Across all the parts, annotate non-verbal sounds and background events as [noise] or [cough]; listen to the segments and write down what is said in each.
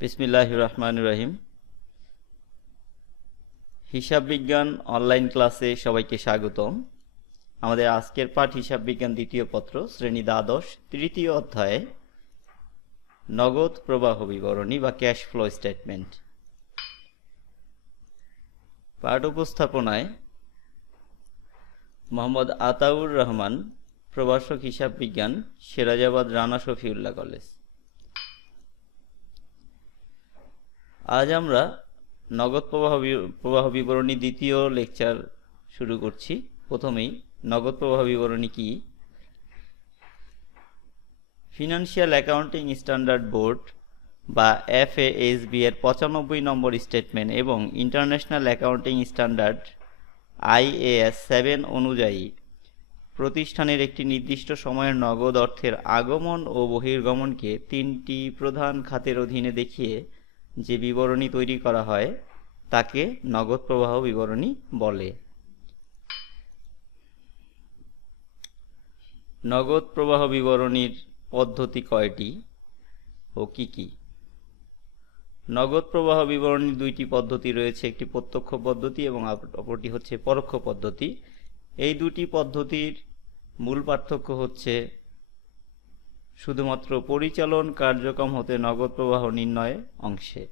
বিসমিল্লাহ রহমান রহিম হিসাব বিজ্ঞান অনলাইন ক্লাসে সবাইকে স্বাগতম। আমাদের আজকের পাঠ হিসাব বিজ্ঞান দ্বিতীয় পত্র, শ্রেণি দ্বাদশ, তৃতীয় অধ্যায়ে, নগদ প্রবাহ বিবরণী বা ক্যাশ ফ্লো স্টেটমেন্ট পাঠ উপস্থাপনায় মোহাম্মদ আতাউর রহমান, প্রভাষক হিসাব বিজ্ঞান, সিরাজাবাদ রানা শফিউল্লাহ কলেজ। আজ আমরা নগদ প্রবাহ প্রবাহ বিবরণী দ্বিতীয় লেকচার শুরু করছি। প্রথমেই নগদ প্রবাহ বিবরণী কি? ফিনান্সিয়াল অ্যাকাউন্টিং স্ট্যান্ডার্ড বোর্ড বা এফএএসবি এর পঁচানব্বই নম্বর স্টেটমেন্ট এবং international accounting standard IAS seven অনুযায়ী প্রতিষ্ঠানের একটি নির্দিষ্ট সময়ের নগদ অর্থের আগমন ও বহির্গমনকে তিনটি প্রধান খাতের অধীনে দেখিয়ে যে বিবরণী তৈরি করা হয়, তাকে নগদ প্রবাহ বিবরণী বলে। নগদ প্রবাহ বিবরণীর পদ্ধতি কয়টি ও কি কি? নগদ প্রবাহ বিবরণীর দুইটি পদ্ধতি রয়েছে, একটি প্রত্যক্ষ পদ্ধতি এবং অপরটি হচ্ছে পরোক্ষ পদ্ধতি। এই দুটি পদ্ধতির মূল পার্থক্য হচ্ছে শুধুমাত্র পরিচালন কার্যক্রম হতে নগদ প্রবাহ নির্ণয় অংশে।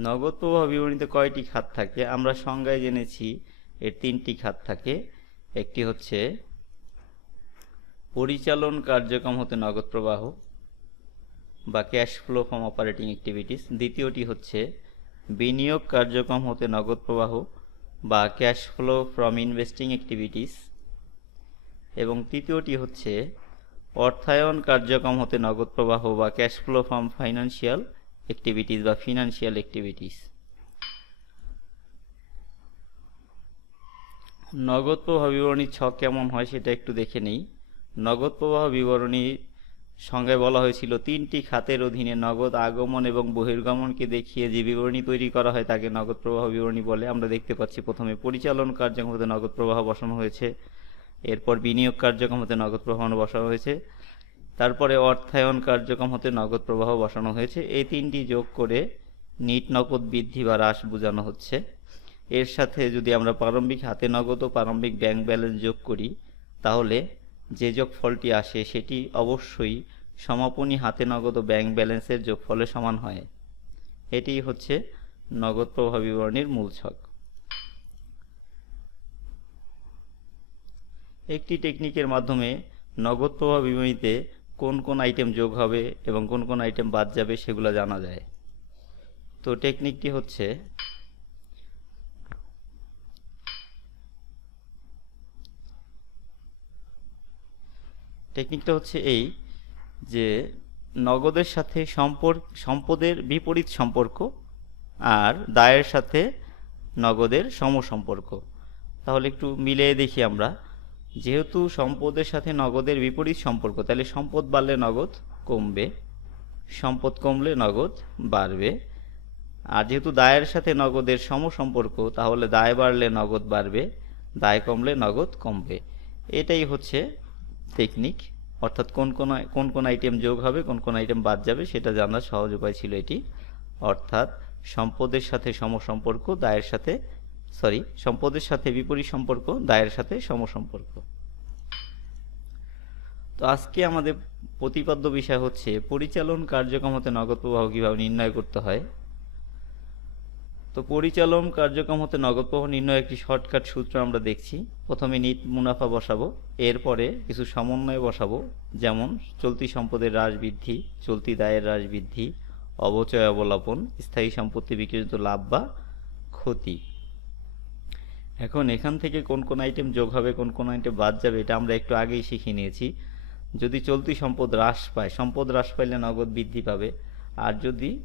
নগদ প্রবাহ বিবরণীতে কয়টি খাত থাকে? আমরা সংজ্ঞায় জেনেছি এর তিনটি খাত থাকে। একটি হচ্ছে পরিচালন কার্যক্রম হতে নগদ প্রবাহ বা cash flow from operating activities. দ্বিতীয়টি হচ্ছে বিনিয়োগ কার্যক্রম হতে নগদ প্রবাহ বা cash flow from investing activities. এবং তৃতীয়টি হচ্ছে, অর্থায়ন কার্যক্রম হতে নগদ প্রবাহ বা cash flow from financial activities বা ফিনান্সিয়াল অ্যাক্টিভিটিস নগদ প্রবাহ বিবরণীর ছক কেমন হয় সেটা একটু দেখে নেই। নগদ প্রবাহ বিবরণী সঙ্গে বলা হয়েছিল, তিনটি খাতের অধীনে নগদ আগমন এবং বহির্গমনকে দেখিয়ে যে বিবরণী তৈরি করা হয় তাকে নগদ প্রবাহ বিবরণী বলে আমরা দেখতে পাচ্ছি। প্রথমে পরিচালন কার্যক্রম হতে নগদ প্রবাহ বসানো হয়েছে। এরপর বিনিয়োগ কার্যক্রম হতে নগদ প্রবাহ বসানো হয়েছে। তারপরে অর্থায়ন কার্যক্রম হতে নগদ প্রবাহ বসানো হয়েছে। এই তিনটি যোগ করে নিট নগদ বৃদ্ধি বা হ্রাস বোঝানো হচ্ছে। এর সাথে যদি আমরা প্রারম্ভিক হাতে নগদ ও প্রারম্ভিক ব্যাংক ব্যালেন্স যোগ করি, তাহলে যে যোগফলটি আসে সেটি অবশ্যই সমাপনী হাতে নগদ ও ব্যাংক ব্যালেন্সের যোগফলের সমান হয়। এটি হচ্ছে নগদ প্রবাহ বিবরণীর মূল ছক। একটি টেকনিকের মাধ্যমে নগদ প্রবাহ বিবরণীতে কোন কোন আইটেম যোগ হবে এবং কোন কোন আইটেম বাদ যাবে সেগুলো জানা যায়। তো টেকনিকটি হচ্ছে টেকনিকটা হচ্ছে এই যে নগদের সাথে সম্পর্ক, সম্পদের বিপরীত সম্পর্ক আর দায়ের সাথে নগদের সমসম্পর্ক। তাহলে একটু মিলিয়ে দেখি আমরা। যেহেতু সম্পদের সাথে নগদের বিপরীত সম্পর্ক, তাহলে সম্পদ বাড়লে নগদ কমবে, সম্পদ কমলে নগদ বাড়বে। আর যেহেতু দায়ের সাথে নগদের সমসম্পর্ক, তাহলে দায় বাড়লে নগদ বাড়বে, দায় কমলে নগদ কমবে। এটাই হচ্ছে টেকনিক অর্থাৎ কোন কোন কোন কোন আইটেম যোগ হবে, কোন কোন আইটেম বাদ যাবে, সেটা জানার সহজ উপায় ছিল এটি। অর্থাৎ সম্পদের সাথে সমসম্পর্ক, দায়ের সাথে সরি সম্পদের সাথে বিপরীত সম্পর্ক, দায়ের সাথে সমসম্পর্ক। তো আজকে আমাদের প্রতিপাদ্য বিষয় হচ্ছে, পরিচালন কার্যক্রম হতে নগদ প্রবাহ কীভাবে নির্ণয় করতে হয়? তো পরিচালন কার্যক্রম হতে নগদ প্রবাহ নির্ণয় একটি শর্টকাট সূত্র আমরা দেখছি। প্রথমে নিট মুনাফা বসাবো, এরপরে কিছু সমন্বয় বসাবো, যেমন চলতি সম্পদের হ্রাস বৃদ্ধি, চলতি দায়ের হ্রাস বৃদ্ধি, অবচয় অবলাপন, স্থায়ী সম্পত্তি বিক্রিত লাভ বা ক্ষতি। এখন এখান থেকে কোন কোন আইটেম যোগ হবে, কোন কোন আইটেম বাদ যাবে, এটা আমরা একটু আগেই শিখে নিয়েছি। যদি চলতি সম্পদ হ্রাস পায়, সম্পদ হ্রাস পাইলে নগদ বৃদ্ধি পাবে। আর যদি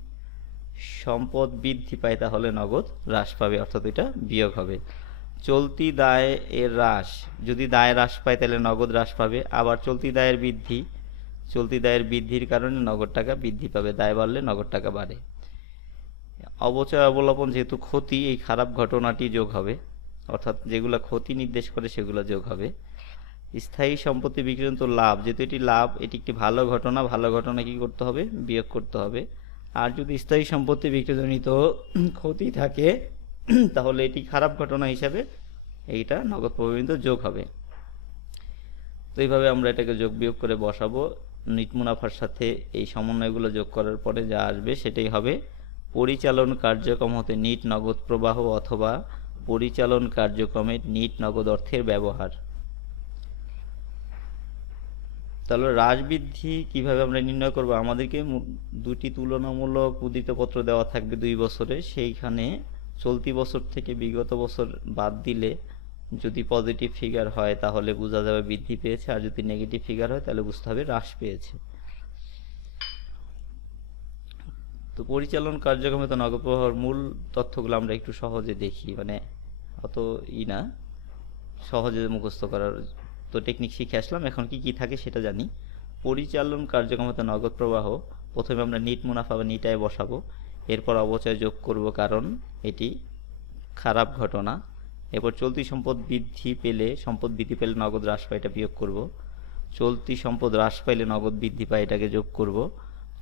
সম্পদ বৃদ্ধি পায়, তাহলে নগদ হ্রাস পাবে, অর্থাৎ এটা বিয়োগ হবে। চলতি দায় এর হ্রাস, যদি দায় হ্রাস পায়, তাহলে নগদ হ্রাস পাবে। আবার চলতি দায়ের বৃদ্ধি, চলতি দায়ের বৃদ্ধির কারণে নগদ টাকা বৃদ্ধি পাবে, দায় বাড়লে নগদ টাকা বাড়ে। অবচয় অবলম্বন যেহেতু ক্ষতি, এই খারাপ ঘটনাটি যোগ হবে। অর্থাৎ যেগুলো ক্ষতি নির্দেশ করে সেগুলো যোগ হবে। স্থায়ী সম্পত্তি বিক্রিজনিত লাভ। যেহেতু এটি লাভ, এটি একটি ভালো ঘটনা ভালো ঘটনা কি করতে হবে? বিয়োগ করতে হবে। আর যদি স্থায়ী সম্পত্তি বিক্রিজনিত ক্ষতি থাকে, [clears throat] তাহলে এটি খারাপ ঘটনা হিসাবে এইটা নগদ প্রভাবিত যোগ হবে। তো এইভাবে আমরা এটাকে যোগ বিয়োগ করে বসাবো। নিট মুনাফার সাথে এই সমন্বয়গুলো যোগ করার পরে যা আসবে সেটাই হবে পরিচালন কার্যক্রম হতে নিট নগদ প্রবাহ অথবা পরিচালন কার্যক্রমে নিট নগদ অর্থের ব্যবহার। তাহলে হ্রাস বৃদ্ধি কীভাবে আমরা নির্ণয় করব? আমাদেরকে দুটি তুলনামূলক উদ্ধৃতপত্র দেওয়া থাকবে দুই বছরে। সেইখানে চলতি বছর থেকে বিগত বছর বাদ দিলে যদি পজিটিভ ফিগার হয়, তাহলে বোঝা যাবে বৃদ্ধি পেয়েছে। আর যদি নেগেটিভ ফিগার হয়, তাহলে বুঝতে হবে হ্রাস পেয়েছে। তো পরিচালন কার্যক্রমে তো নগদ প্রবাহের মূল তথ্যগুলো আমরা একটু সহজে দেখি। মানে অত ই না। সহজে মুখস্থ করার তো টেকনিক শিখে আসলাম। এখন কি কি থাকে সেটা জানি। পরিচালন কার্যক্রমতে নগদ প্রবাহ। প্রথমে আমরা নিট মুনাফা বা নিট আয় বসাবো। এরপর অবচয় যোগ করব কারণ এটি খারাপ ঘটনা। এরপর চলতি সম্পদ বৃদ্ধি পেলে সম্পদ বৃদ্ধি পেলে নগদ হ্রাস পায়, এটা বিয়োগ করব। চলতি সম্পদ হ্রাস পাইলে নগদ বৃদ্ধি পায়, এটাকে যোগ করব।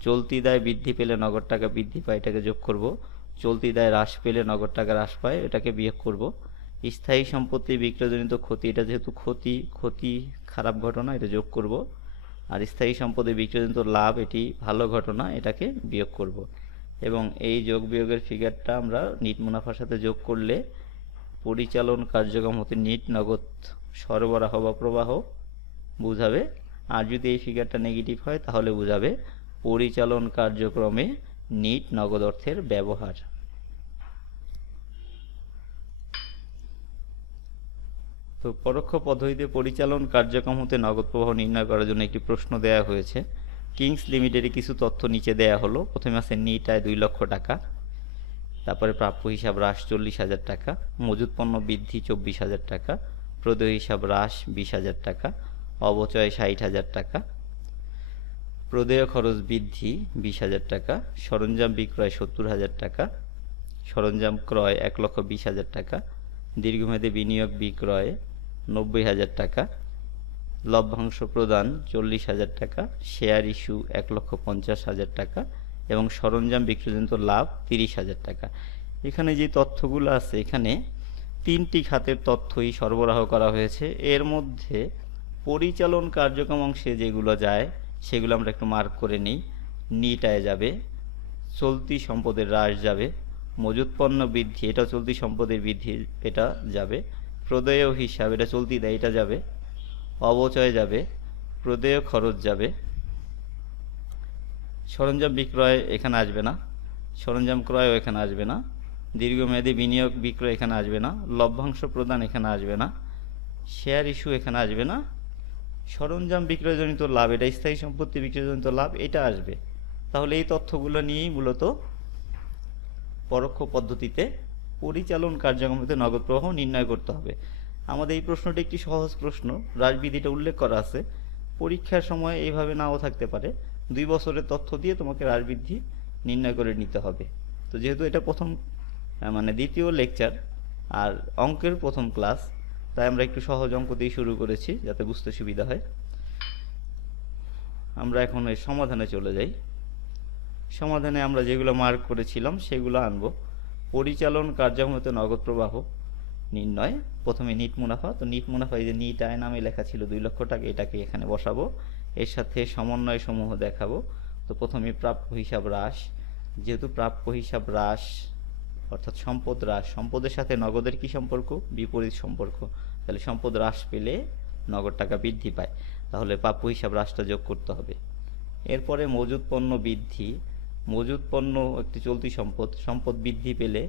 চলতি দায় বৃদ্ধি পেলে নগদ টাকা বৃদ্ধি পায়, এটাকে যোগ করব। চলতি দায় হ্রাস পেলে নগদ টাকা হ্রাস পায়, এটাকে বিয়োগ করব। স্থায়ী সম্পত্তি বিক্রয়জনিত ক্ষতি, এটা যেহেতু ক্ষতি ক্ষতি খারাপ ঘটনা, এটা যোগ করব। আর স্থায়ী সম্পদে বিক্রয়জনিত লাভ, এটি ভালো ঘটনা, এটাকে বিয়োগ করব। এবং এই যোগ বিয়োগের ফিগারটা আমরা নিট মুনাফার সাথে যোগ করলে পরিচালন কার্যক্রম হতে নিট নগদ সরবরাহ বা প্রবাহ বুঝাবে। আর যদি এই ফিগারটা নেগেটিভ হয়, তাহলে বুঝাবে পরিচালন কার্যক্রমে নিট নগদ অর্থের ব্যবহার। তো পরোক্ষ পদ্ধতিতে পরিচালন কার্যক্রম হতে নগদ প্রবাহ নির্ণয় করার জন্য একটি প্রশ্ন দেওয়া হয়েছে। কিংস লিমিটেডে কিছু তথ্য নিচে দেয়া হলো। প্রথমে আছে নিট আয় দুই লক্ষ টাকা, তারপরে প্রাপ্য হিসাব হ্রাস চল্লিশ হাজার টাকা, মজুত পণ্য বৃদ্ধি চব্বিশ হাজার টাকা, প্রদেয় হিসাব হ্রাস বিশ হাজার টাকা, অবচয় ষাট হাজার টাকা, প্রদেয় খরচ বৃদ্ধি বিশ হাজার টাকা, সরঞ্জাম বিক্রয় সত্তর হাজার টাকা, সরঞ্জাম ক্রয় এক লক্ষ বিশ হাজার টাকা দীর্ঘমেয়াদী বিনিয়োগ বিক্রয় নব্বই হাজার টাকা, লভ্যাংশ প্রদান চল্লিশ হাজার টাকা, শেয়ার ইস্যু এক লক্ষ পঞ্চাশ হাজার টাকা এবং সরঞ্জাম বিক্রয়জনিত লাভ তিরিশ হাজার টাকা। এখানে যে তথ্যগুলো আছে, এখানে তিনটি খাতের তথ্যই সরবরাহ করা হয়েছে। এর মধ্যে পরিচালন কার্যক্রম অংশে যেগুলো যায়, সেগুলো আমরা একটু মার্ক করে নিই। নিটায় যাবে, চলতি সম্পদের হ্রাস যাবে। মজুত পণ্য বৃদ্ধি, এটা চলতি সম্পদের বৃদ্ধি, এটা যাবে। প্রদেয় হিসাব, এটা চলতি দেয়, এটা যাবে। অবচয় যাবে, প্রদেয় খরচ যাবে। সরঞ্জাম বিক্রয় এখানে আসবে না, সরঞ্জাম ক্রয়ও এখানে আসবে না, দীর্ঘমেয়াদী বিনিয়োগ বিক্রয় এখানে আসবে না, লভ্যাংশ প্রদান এখানে আসবে না শেয়ার ইস্যু এখানে আসবে না। সরঞ্জাম বিক্রয়জনিত লাভ, এটা স্থায়ী সম্পত্তি বিক্রয়জনিত লাভ, এটা আসবে। তাহলে এই তথ্যগুলো নিয়েই মূলত পরোক্ষ পদ্ধতিতে পরিচালন কার্যক্রমতে নগদ প্রবাহ নির্ণয় করতে হবে। আমাদের এই প্রশ্নটি একটি সহজ প্রশ্ন। রাজবিধিটা উল্লেখ করা আছে, পরীক্ষার সময় এইভাবে নাও থাকতে পারে। দুই বছরের তথ্য দিয়ে তোমাকে রাজবৃদ্ধি নির্ণয় করে নিতে হবে। তো যেহেতু এটা প্রথম মানে দ্বিতীয় লেকচার আর অঙ্কের প্রথম ক্লাস, তাই আমরা একটু সহজ অঙ্ক দিয়ে শুরু করেছি যাতে বুঝতে সুবিধা হয়। আমরা এখন এই সমাধানে চলে যাই। সমাধানে আমরা যেগুলো মার্ক করেছিলাম, সেগুলো আনব। পরিচালন কার্যক্রমতে নগদ প্রবাহ নির্ণয় প্রথমে নিট মুনাফা, তো নিট মুনাফা এই যে নিট আয় নামে লেখা ছিল দুই লক্ষ টাকা, এটাকে এখানে বসাবো। এর সাথে সমন্বয় সমূহ দেখাবো। তো প্রথমে প্রাপ্য হিসাব হ্রাস। যেহেতু প্রাপ্য হিসাব হ্রাস, অর্থাৎ সম্পদ হ্রাস, সম্পদের সাথে নগদের কি সম্পর্ক? বিপরীত সম্পর্ক। তাহলে সম্পদ হ্রাস পেলে নগদ টাকা বৃদ্ধি পায়। তাহলে প্রাপ্য হিসাব হ্রাসটা যোগ করতে হবে। এরপরে মজুত পণ্য বৃদ্ধি মজুত পণ্য একটি চলতি সম্পদ সম্পদ বৃদ্ধি পেলে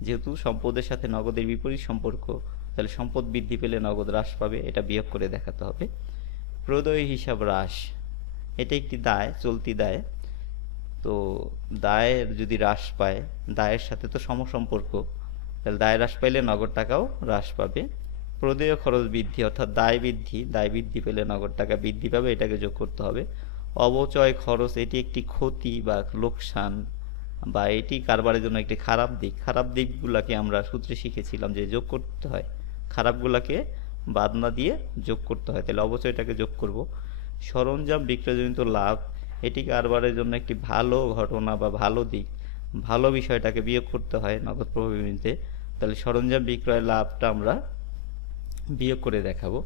যেহেতু সম্পদের সাথে নগদের বিপরীত সম্পর্ক, তাহলে সম্পদ বৃদ্ধি পেলে নগদ হ্রাস পাবে, এটা বিয়োগ করে দেখাতে হবে। প্রদয় হিসাব হ্রাস, এটা একটি দায়, চলতি দায়। তো দায়ের যদি হ্রাস পায়, দায়ের সাথে তো সমসম্পর্ক, তাহলে দায় হ্রাস পাইলে নগদ টাকাও হ্রাস পাবে। প্রদেয় খরচ বৃদ্ধি, অর্থাৎ দায় বৃদ্ধি দায় বৃদ্ধি পেলে নগদ টাকা বৃদ্ধি পাবে, এটাকে যোগ করতে হবে। অবচয় খরচ, এটি একটি ক্ষতি বা লোকসান বা এটি কারবারের জন্য একটি খারাপ দিক। খারাপ দিকগুলোকে আমরা সূত্রে শিখেছিলাম যে যোগ করতে হয়। খারাপগুলোকে বাদ না দিয়ে যোগ করতে হয়। তাহলে অবচয়টাকে যোগ করব। সরঞ্জাম বিক্রয়জনিত লাভ, এটি কারবারের জন্য একটি ভালো ঘটনা বা ভালো দিক। ভালো বিষয়টাকে বিয়োগ করতে হয় নগদ বিবরণীতে তাহলে সরঞ্জাম বিক্রয়ের লাভটা আমরা বিয়োগ করে দেখাবো।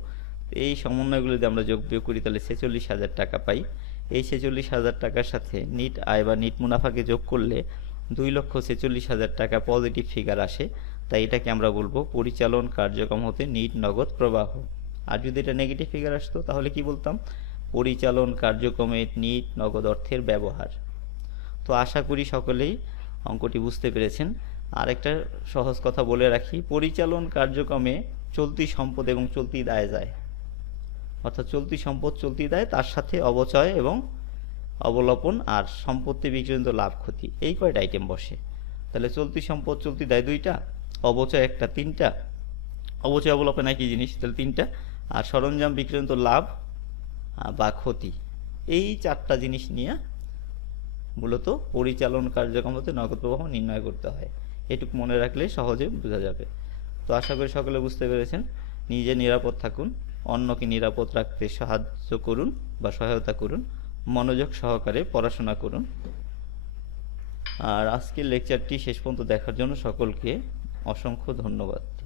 এই সমন্বয়গুলো যদি আমরা যোগ বিয়োগ করি, তাহলে ছেচল্লিশ হাজার টাকা পাই। এই ছেচল্লিশ হাজার টাকার সাথে নিট আয় বা নিট মুনাফাকে যোগ করলে দুই লক্ষ ছেচল্লিশ হাজার টাকা পজিটিভ ফিগার আসে। তাই এটাকে আমরা বলব পরিচালন কার্যক্রম হতে নিট নগদ প্রবাহ। আর যদি এটা নেগেটিভ ফিগার আসতো, তাহলে কি বলতাম? পরিচালন কার্যক্রমে নিট নগদ অর্থের ব্যবহার। তো আশা করি সকলেই অঙ্কটি বুঝতে পেরেছেন। আর একটা সহজ কথা বলে রাখি, পরিচালন কার্যক্রমে চলতি সম্পদ এবং চলতি দায় যায়। অর্থাৎ চলতি সম্পদ চলতি দায়, তার সাথে অবচয় এবং অবলম্বন আর সম্পত্তি বিক্রিজনিত লাভ ক্ষতি, এই কয়টা আইটেম বসে। তাহলে চলতি সম্পদ চলতি দায় দুইটা, অবচয় একটা তিনটা, অবচয় অবলম্বন একই জিনিস, তাহলে তিনটা, আর সরঞ্জাম বিক্রিজনিত লাভ বা ক্ষতি, এই চারটা জিনিস নিয়ে মূলত পরিচালন কার্যক্রম হতে নগদ প্রবাহ নির্ণয় করতে হয়। এটুকু মনে রাখলে সহজে বোঝা যাবে। তো আশা করি সকলে বুঝতে পেরেছেন। নিজে নিরাপদ থাকুন। অন্যকে নিরাপদ রাখতে সাহায্য করুন বা সহায়তা করুন, মনোযোগ সহকারে পড়াশোনা করুন। আর আজকের লেকচারটি শেষ পর্যন্ত দেখার জন্য সকলকে অসংখ্য ধন্যবাদ।